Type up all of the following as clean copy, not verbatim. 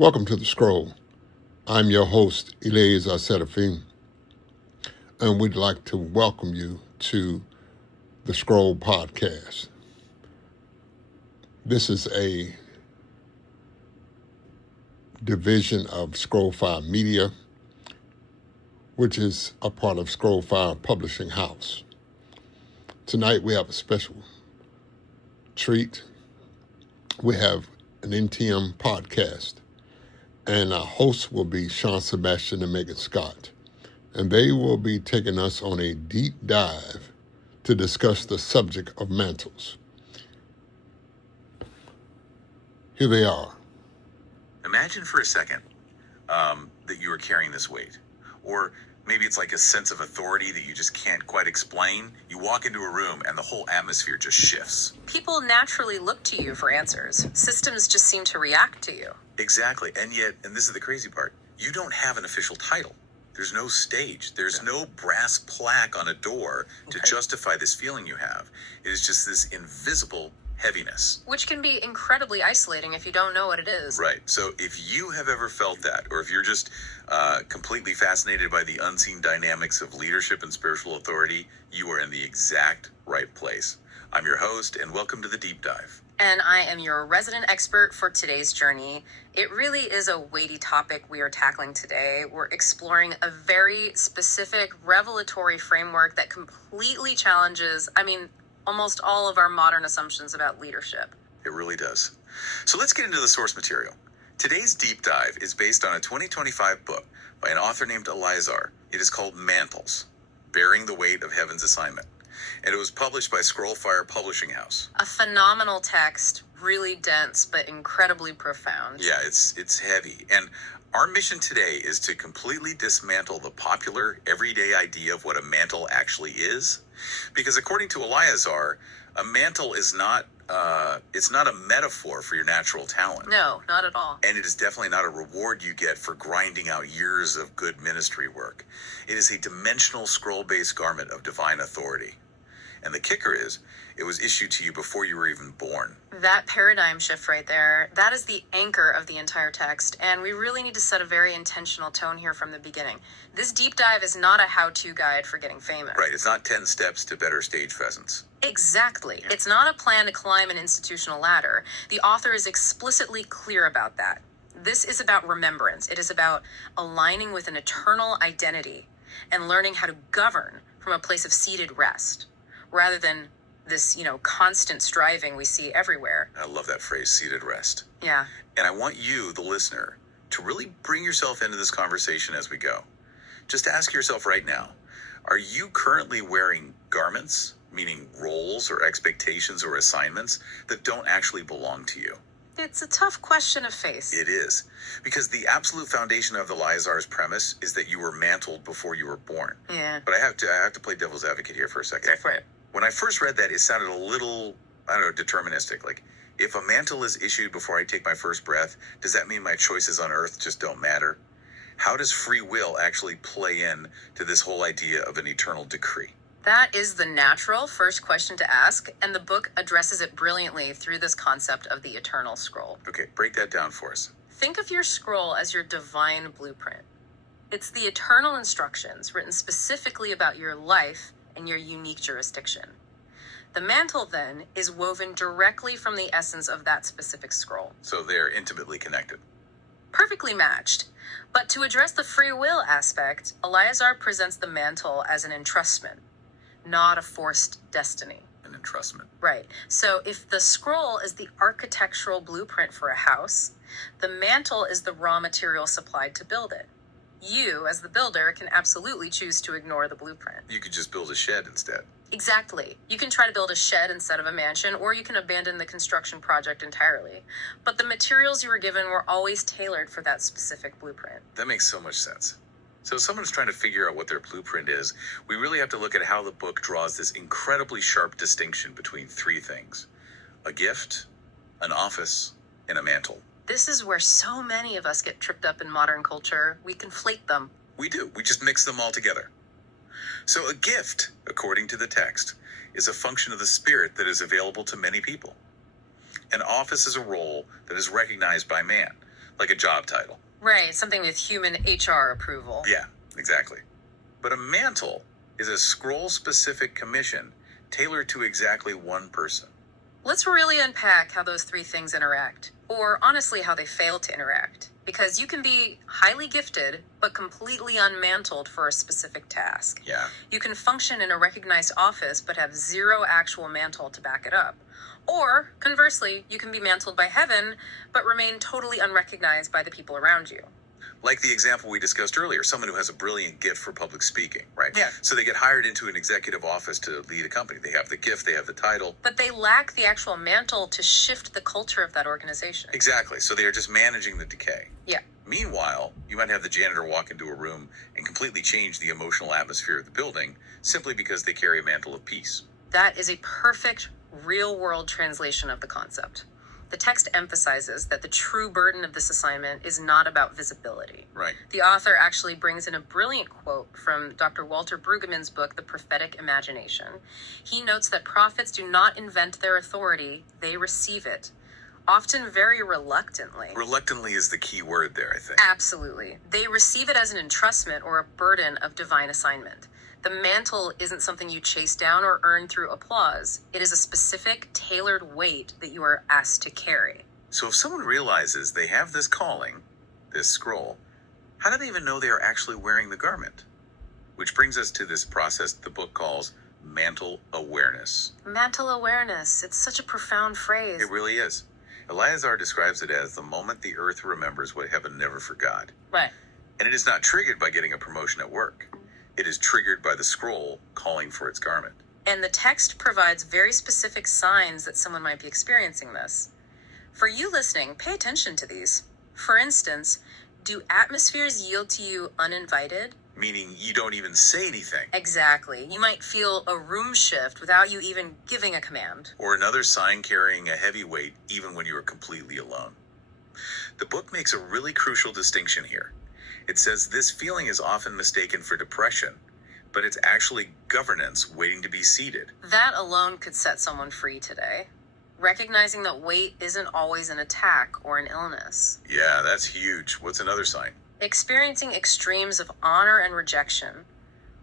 Welcome to The Scroll. I'm your host, Eliazar Seraphim, and we'd like to welcome you to The Scroll podcast. This is a division of Scroll Fire Media, which is a part of Scroll Fire Publishing House. Tonight we have a special treat. We have an NTM podcast, and our hosts will be Sebastian and Meagan Scott, and they will be taking us on a deep dive to discuss the subject of mantles. Here they are. Imagine for a second that you are carrying this weight, or maybe it's like a sense of authority that you just can't quite explain. You walk into a room and the whole atmosphere just shifts. People naturally look to you for answers. Systems just seem to react to you. Exactly. And yet, and this is the crazy part, you don't have an official title. There's no stage. There's no brass plaque on a door to justify this feeling you have. It is just this invisible heaviness. Which can be incredibly isolating if you don't know what it is. Right. So if you have ever felt that, or if you're just completely fascinated by the unseen dynamics of leadership and spiritual authority, you are in the exact right place. I'm your host, and welcome to the Deep Dive. And I am your resident expert for today's journey. It really is a weighty topic we are tackling today. We're exploring a very specific revelatory framework that completely challenges, almost all of our modern assumptions about leadership. It really does. So let's get into the source material. Today's deep dive is based on a 2025 book by an author named Eliazar. It is called Mantles, Bearing the Weight of Heaven's Assignment. And it was published by Scroll Fire Publishing House. A phenomenal text, really dense, but incredibly profound. Yeah, it's heavy. And our mission today is to completely dismantle the popular, everyday idea of what a mantle actually is. Because according to Eliazar, a mantle is not it's not a metaphor for your natural talent. No, not at all. And it is definitely not a reward you get for grinding out years of good ministry work. It is a dimensional scroll-based garment of divine authority. And the kicker is, it was issued to you before you were even born. That paradigm shift right there, that is the anchor of the entire text. And we really need to set a very intentional tone here from the beginning. This deep dive is not a how-to guide for getting famous. Right, it's not 10 steps to better stage presence. Exactly. It's not a plan to climb an institutional ladder. The author is explicitly clear about that. This is about remembrance. It is about aligning with an eternal identity and learning how to govern from a place of seated rest, rather than this, constant striving we see everywhere. I love that phrase, seated rest. Yeah. And I want you, the listener, to really bring yourself into this conversation as we go. Just ask yourself right now, are you currently wearing garments, meaning roles or expectations or assignments that don't actually belong to you? It's a tough question to face. It is. Because the absolute foundation of the Eliazar's premise is that you were mantled before you were born. Yeah. But I have to play devil's advocate here for a second. Go for it. When I first read that, it sounded a little, deterministic. Like, if a mantle is issued before I take my first breath, does that mean my choices on earth just don't matter? How does free will actually play in to this whole idea of an eternal decree? That is the natural first question to ask, and the book addresses it brilliantly through this concept of the eternal scroll. Okay, break that down for us. Think of your scroll as your divine blueprint. It's the eternal instructions written specifically about your life and your unique jurisdiction. The mantle, then, is woven directly from the essence of that specific scroll. So they're intimately connected. Perfectly matched. But to address the free will aspect, Eliazar presents the mantle as an entrustment, not a forced destiny. An entrustment. Right. So if the scroll is the architectural blueprint for a house, the mantle is the raw material supplied to build it. You, as the builder, can absolutely choose to ignore the blueprint. You could just build a shed instead. Exactly. You can try to build a shed instead of a mansion, or you can abandon the construction project entirely. But the materials you were given were always tailored for that specific blueprint. That makes so much sense. So if someone's trying to figure out what their blueprint is, we really have to look at how the book draws this incredibly sharp distinction between three things: a gift, an office, and a mantle. This is where so many of us get tripped up in modern culture. We conflate them. We do. We just mix them all together. So a gift, according to the text, is a function of the Spirit that is available to many people. An office is a role that is recognized by man. like a job title. Right, something with human HR approval. Yeah, exactly. But a mantle is a scroll-specific commission tailored to exactly one person. Let's really unpack how those three things interact, or honestly, how they fail to interact. Because you can be highly gifted, but completely unmantled for a specific task. Yeah. You can function in a recognized office, but have zero actual mantle to back it up. Or, conversely, you can be mantled by heaven, but remain totally unrecognized by the people around you. Like the example we discussed earlier, someone who has a brilliant gift for public speaking, right? Yeah. So they get hired into an executive office to lead a company. They have the gift, they have the title. But they lack the actual mantle to shift the culture of that organization. Exactly. So they are just managing the decay. Yeah. Meanwhile, you might have the janitor walk into a room and completely change the emotional atmosphere of the building simply because they carry a mantle of peace. That is a perfect real-world translation of the concept. The text emphasizes that the true burden of this assignment is not about visibility. Right. The author actually brings in a brilliant quote from Dr. Walter Brueggemann's book, The Prophetic Imagination. He notes that prophets do not invent their authority, they receive it, often very reluctantly. Reluctantly is the key word there, I think. Absolutely. They receive it as an entrustment or a burden of divine assignment. The mantle isn't something you chase down or earn through applause. It is a specific, tailored weight that you are asked to carry. So if someone realizes they have this calling, this scroll, how do they even know they are actually wearing the garment? Which brings us to this process the book calls mantle awareness. Mantle awareness. It's such a profound phrase. It really is. Eliazar describes it as the moment the earth remembers what heaven never forgot. Right. And it is not triggered by getting a promotion at work. It is triggered by the scroll calling for its garment. And the text provides very specific signs that someone might be experiencing this. For you listening, pay attention to these. For instance, do atmospheres yield to you uninvited? Meaning you don't even say anything. Exactly. You might feel a room shift without you even giving a command. Or another sign carrying a heavy weight even when you are completely alone. The book makes a really crucial distinction here. It says this feeling is often mistaken for depression, but it's actually governance waiting to be seated. That alone could set someone free today. Recognizing that weight isn't always an attack or an illness. Yeah, that's huge. What's another sign? Experiencing extremes of honor and rejection.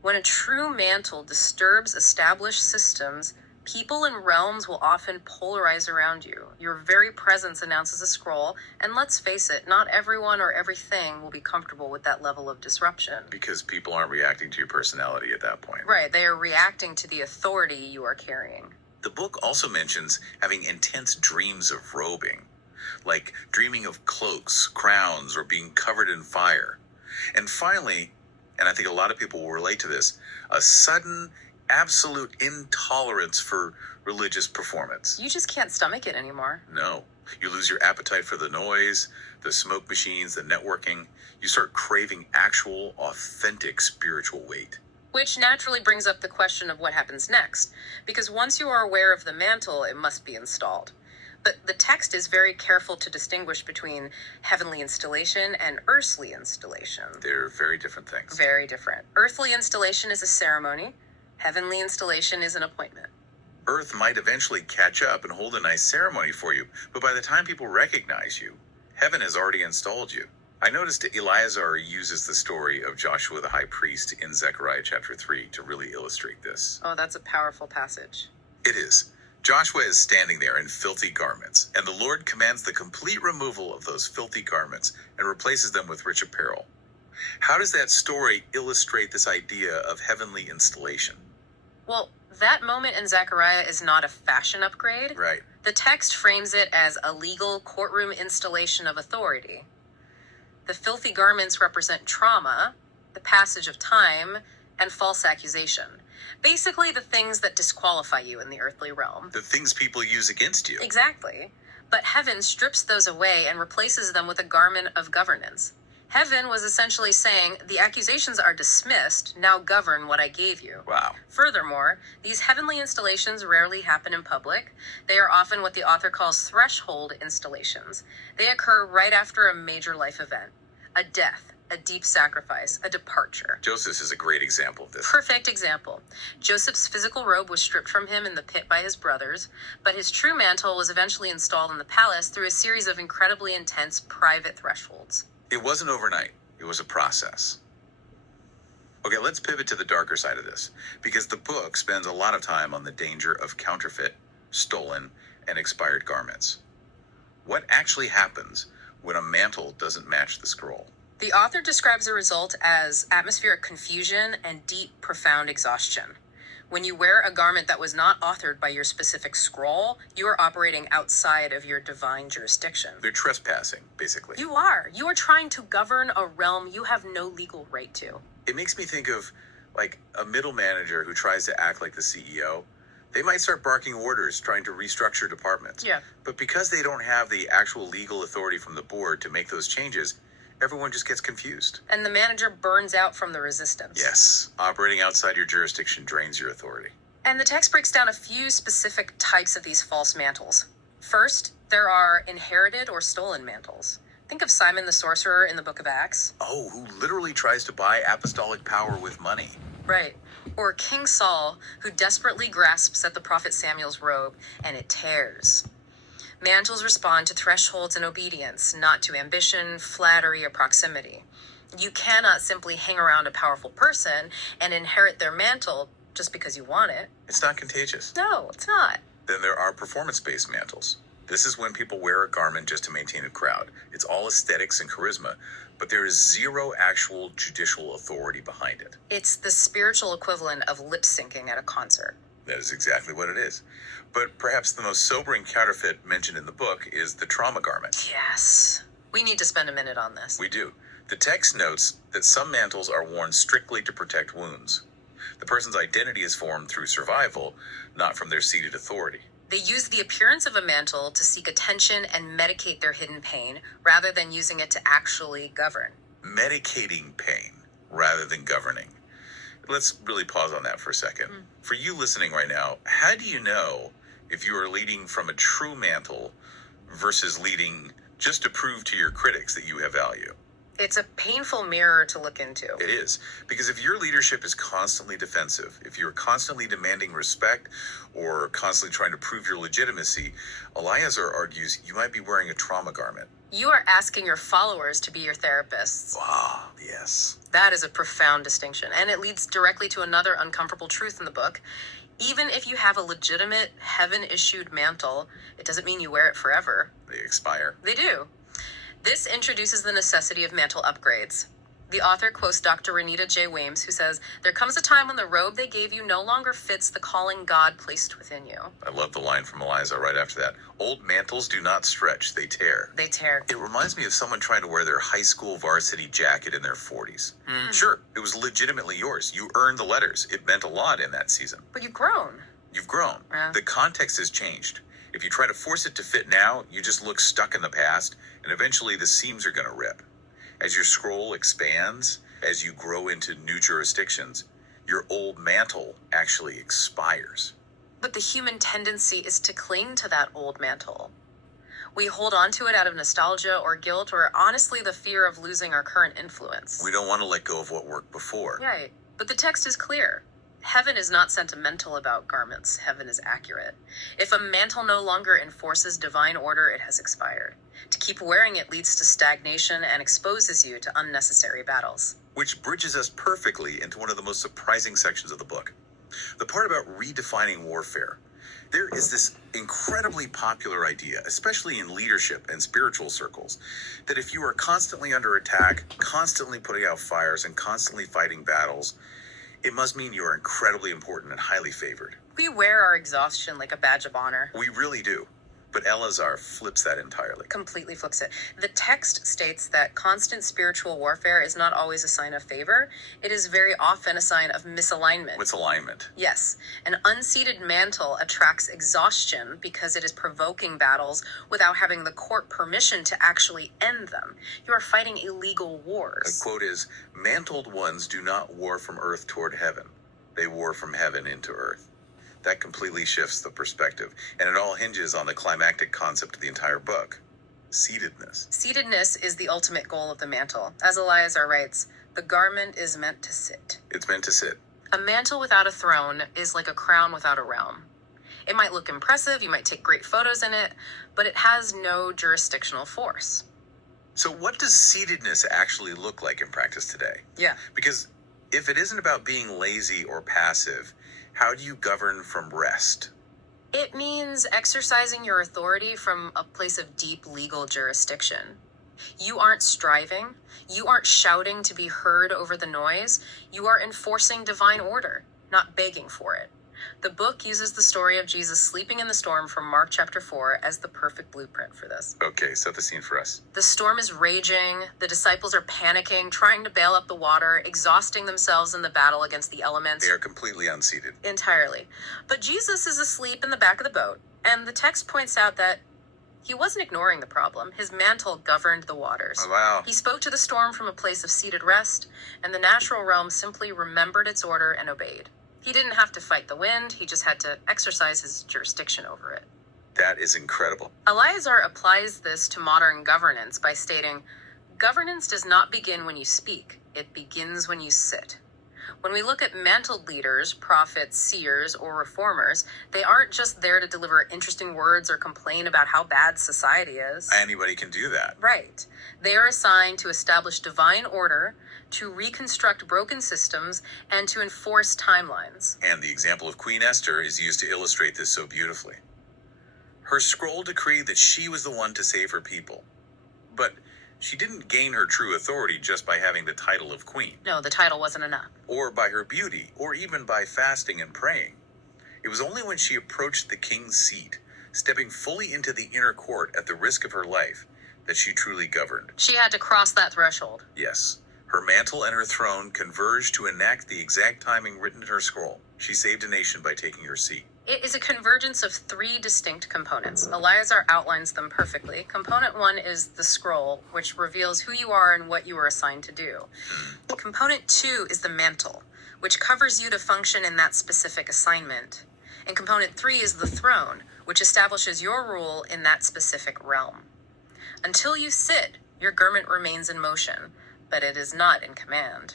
When a true mantle disturbs established systems, people and realms will often polarize around you. Your very presence announces a scroll, and let's face it, not everyone or everything will be comfortable with that level of disruption. Because people aren't reacting to your personality at that point. Right, they are reacting to the authority you are carrying. The book also mentions having intense dreams of robing, like dreaming of cloaks, crowns, or being covered in fire. And finally, and I think a lot of people will relate to this, a sudden absolute intolerance for religious performance. You just can't stomach it anymore. No. You lose your appetite for the noise, the smoke machines, the networking. You start craving actual, authentic spiritual weight. Which naturally brings up the question of what happens next. Because once you are aware of the mantle, it must be installed. But the text is very careful to distinguish between heavenly installation and earthly installation. They're very different things. Very different. Earthly installation is a ceremony. Heavenly installation is an appointment. Earth might eventually catch up and hold a nice ceremony for you, but by the time people recognize you, heaven has already installed you. I noticed Eliazar uses the story of Joshua the high priest in Zechariah chapter 3 to really illustrate this. Oh, that's a powerful passage. It is. Joshua is standing there in filthy garments, and the Lord commands the complete removal of those filthy garments and replaces them with rich apparel. How does that story illustrate this idea of heavenly installation? Well, that moment in Zechariah is not a fashion upgrade. Right. The text frames it as a legal courtroom installation of authority. The filthy garments represent trauma, the passage of time, and false accusation. Basically, the things that disqualify you in the earthly realm. The things people use against you. Exactly. But heaven strips those away and replaces them with a garment of governance. Heaven was essentially saying, the accusations are dismissed, now govern what I gave you. Wow. Furthermore, these heavenly installations rarely happen in public. They are often what the author calls threshold installations. They occur right after a major life event, a death, a deep sacrifice, a departure. Joseph is a great example of this. Perfect example. Joseph's physical robe was stripped from him in the pit by his brothers, but his true mantle was eventually installed in the palace through a series of incredibly intense private thresholds. It wasn't overnight. It was a process. Okay, let's pivot to the darker side of this, because the book spends a lot of time on the danger of counterfeit, stolen, and expired garments. What actually happens when a mantle doesn't match the scroll? The author describes the result as atmospheric confusion and deep, profound exhaustion. When you wear a garment that was not authored by your specific scroll, you are operating outside of your divine jurisdiction. They're trespassing, basically. You are. You are trying to govern a realm you have no legal right to. It makes me think of, like, a middle manager who tries to act like the CEO. They might start barking orders, trying to restructure departments. Yeah. But because they don't have the actual legal authority from the board to make those changes, everyone just gets confused. And the manager burns out from the resistance. Yes, operating outside your jurisdiction drains your authority. And the text breaks down a few specific types of these false mantles. First, there are inherited or stolen mantles. Think of Simon the sorcerer in the book of Acts. Oh, who literally tries to buy apostolic power with money. Right. Or King Saul, who desperately grasps at the prophet Samuel's robe, and it tears. Mantles respond to thresholds and obedience, not to ambition, flattery, or proximity. You cannot simply hang around a powerful person and inherit their mantle just because you want it. It's not contagious. No, it's not. Then there are performance-based mantles. This is when people wear a garment just to maintain a crowd. It's all aesthetics and charisma, but there is zero actual judicial authority behind it. It's the spiritual equivalent of lip syncing at a concert. That is exactly what it is. But perhaps the most sobering counterfeit mentioned in the book is the trauma garment. Yes. We need to spend a minute on this. We do. The text notes that some mantles are worn strictly to protect wounds. The person's identity is formed through survival, not from their seated authority. They use the appearance of a mantle to seek attention and medicate their hidden pain, rather than using it to actually govern. Medicating pain rather than governing. Let's really pause on that for a second. For you listening right now, how do you know if you are leading from a true mantle versus leading just to prove to your critics that you have value? It's a painful mirror to look into. It is. Because if your leadership is constantly defensive, if you're constantly demanding respect or constantly trying to prove your legitimacy, Eliazar argues you might be wearing a trauma garment. You are asking your followers to be your therapists. Ah, yes. That is a profound distinction, and it leads directly to another uncomfortable truth in the book. Even if you have a legitimate, heaven-issued mantle, it doesn't mean you wear it forever. They expire. They do. This introduces the necessity of mantle upgrades. The author quotes Dr. Renita J. Weems, who says, "There comes a time when the robe they gave you no longer fits the calling God placed within you." I love the line from Eliza right after that. Old mantles do not stretch, they tear. They tear. It reminds me of someone trying to wear their high school varsity jacket in their 40s. Sure, it was legitimately yours. You earned the letters. It meant a lot in that season. But you've grown. You've grown. Yeah. The context has changed. If you try to force it to fit now, you just look stuck in the past, and eventually the seams are going to rip. As your scroll expands, as you grow into new jurisdictions, your old mantle actually expires. But the human tendency is to cling to that old mantle. We hold on to it out of nostalgia or guilt, or honestly the fear of losing our current influence. We don't want to let go of what worked before. Right. But the text is clear. Heaven is not sentimental about garments. Heaven is accurate. If a mantle no longer enforces divine order, it has expired. To keep wearing it leads to stagnation and exposes you to unnecessary battles. Which bridges us perfectly into one of the most surprising sections of the book. The part about redefining warfare. There is this incredibly popular idea, especially in leadership and spiritual circles, that if you are constantly under attack, constantly putting out fires, and constantly fighting battles, it must mean you are incredibly important and highly favored. We wear our exhaustion like a badge of honor. We really do. But Eliazar flips that entirely. Completely flips it. The text states that constant spiritual warfare is not always a sign of favor. It is very often a sign of misalignment. What's alignment? Yes. An unseated mantle attracts exhaustion because it is provoking battles without having the court permission to actually end them. You are fighting illegal wars. The quote is, "Mantled ones do not war from earth toward heaven. They war from heaven into earth." That completely shifts the perspective, and it all hinges on the climactic concept of the entire book. Seatedness. Seatedness is the ultimate goal of the mantle. As Eliazar writes, the garment is meant to sit. It's meant to sit. A mantle without a throne is like a crown without a realm. It might look impressive, you might take great photos in it, but it has no jurisdictional force. So what does seatedness actually look like in practice today? Yeah. Because if it isn't about being lazy or passive, how do you govern from rest? It means exercising your authority from a place of deep legal jurisdiction. You aren't striving. You aren't shouting to be heard over the noise. You are enforcing divine order, not begging for it. The book uses the story of Jesus sleeping in the storm from Mark chapter 4 as the perfect blueprint for this. Okay, set the scene for us. The storm is raging. The disciples are panicking, trying to bail up the water, exhausting themselves in the battle against the elements. They are completely unseated. Entirely. But Jesus is asleep in the back of the boat, and the text points out that he wasn't ignoring the problem. His mantle governed the waters. Oh, wow. He spoke to the storm from a place of seated rest, and the natural realm simply remembered its order and obeyed. He didn't have to fight the wind, he just had to exercise his jurisdiction over it. That is incredible. Eliazar applies this to modern governance by stating, governance does not begin when you speak, it begins when you sit. When we look at mantled leaders, prophets, seers, or reformers, they aren't just there to deliver interesting words or complain about how bad society is. Anybody can do that. Right. They are assigned to establish divine order, to reconstruct broken systems, and to enforce timelines. And the example of Queen Esther is used to illustrate this so beautifully. Her scroll decreed that she was the one to save her people. But she didn't gain her true authority just by having the title of queen, No, the title wasn't enough. or by her beauty, or even by fasting and praying. It was only when she approached the king's seat, stepping fully into the inner court at the risk of her life, that she truly governed. She had to cross that threshold. Yes, her mantle and her throne converged to enact the exact timing written in her scroll. She saved a nation by taking her seat. It is a convergence of three distinct components. Eliazar outlines them perfectly. Component one is the scroll, which reveals who you are and what you are assigned to do. Component two is the mantle, which covers you to function in that specific assignment. And component three is the throne, which establishes your rule in that specific realm. Until you sit, your garment remains in motion, but it is not in command.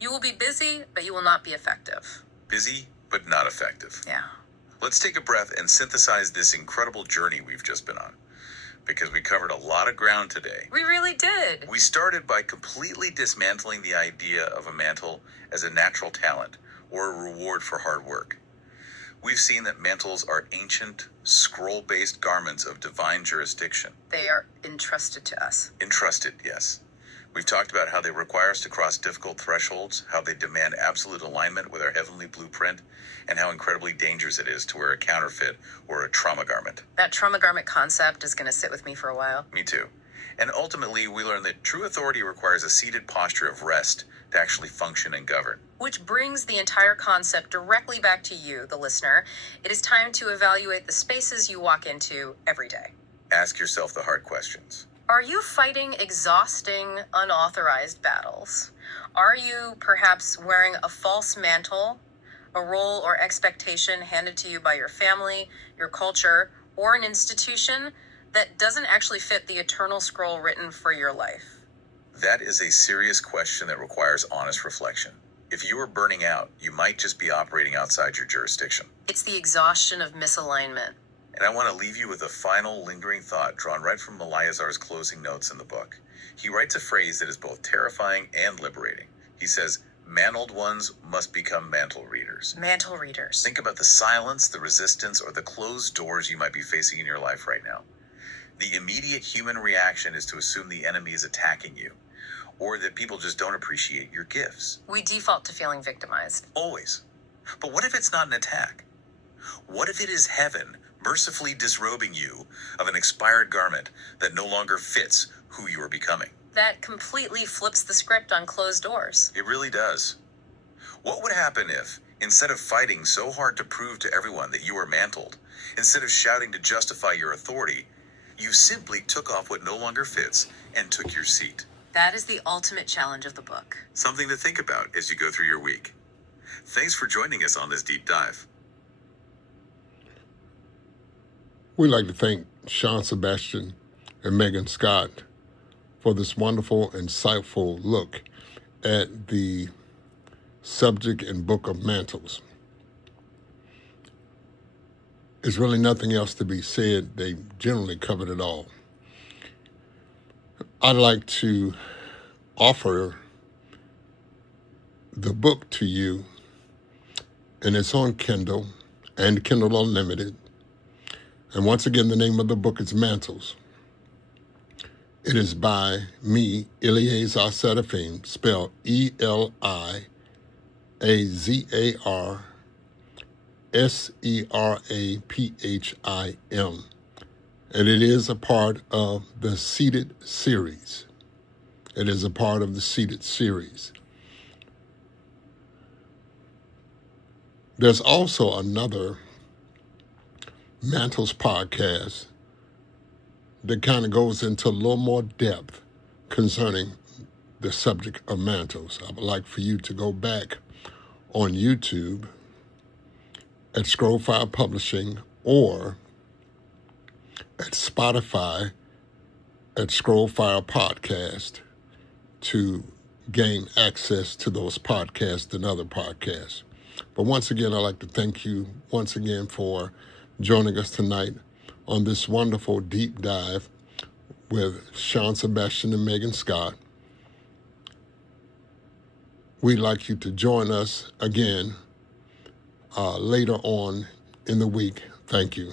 You will be busy, but you will not be effective. Busy, but not effective. Yeah. Let's take a breath and synthesize this incredible journey we've just been on, because we covered a lot of ground today. We really did. We started by completely dismantling the idea of a mantle as a natural talent or a reward for hard work. We've seen that mantles are ancient, scroll-based garments of divine jurisdiction. They are entrusted to us. Entrusted, yes. We've talked about how they require us to cross difficult thresholds, how they demand absolute alignment with our heavenly blueprint, and how incredibly dangerous it is to wear a counterfeit or a trauma garment. That trauma garment concept is going to sit with me for a while. Me too. And ultimately, we learn that true authority requires a seated posture of rest to actually function and govern. Which brings the entire concept directly back to you, the listener. It is time to evaluate the spaces you walk into every day. Ask yourself the hard questions. Are you fighting exhausting, unauthorized battles? Are you perhaps wearing a false mantle, a role or expectation handed to you by your family, your culture, or an institution that doesn't actually fit the eternal scroll written for your life? That is a serious question that requires honest reflection. If you are burning out, you might just be operating outside your jurisdiction. It's the exhaustion of misalignment. And I want to leave you with a final lingering thought drawn right from Eliazar's closing notes in the book. He writes a phrase that is both terrifying and liberating. He says, "Mantled ones must become mantle readers." Mantle readers. Think about the silence, the resistance, or the closed doors you might be facing in your life right now. The immediate human reaction is to assume the enemy is attacking you, or that people just don't appreciate your gifts. We default to feeling victimized. Always. But what if it's not an attack? What if it is heaven mercifully disrobing you of an expired garment that no longer fits who you are becoming? That completely flips the script on closed doors. It really does. What would happen if, instead of fighting so hard to prove to everyone that you are mantled, instead of shouting to justify your authority, you simply took off what no longer fits and took your seat? That is the ultimate challenge of the book. Something to think about as you go through your week. Thanks for joining us on this deep dive. We'd like to thank Sebastian and Meagan Scott for this wonderful, insightful look at the subject and book of mantles. There's really nothing else to be said. They generally covered it all. I'd like to offer the book to you, and it's on Kindle and Kindle Unlimited. And once again, the name of the book is Mantles. It is by me, Eliazar Seraphim, spelled Eliazar and it is a part of the Seated series. It is a part of the Seated series. There's also another Mantles podcast that kind of goes into a little more depth concerning the subject of mantles. I would like for you to go back on YouTube at Scrollfire Publishing or at Spotify at Scrollfire Podcast to gain access to those podcasts and other podcasts. But once again, I'd like to thank you once again for joining us tonight on this wonderful deep dive with Sebastian and Meagan Scott. We'd like you to join us again later on in the week. Thank you.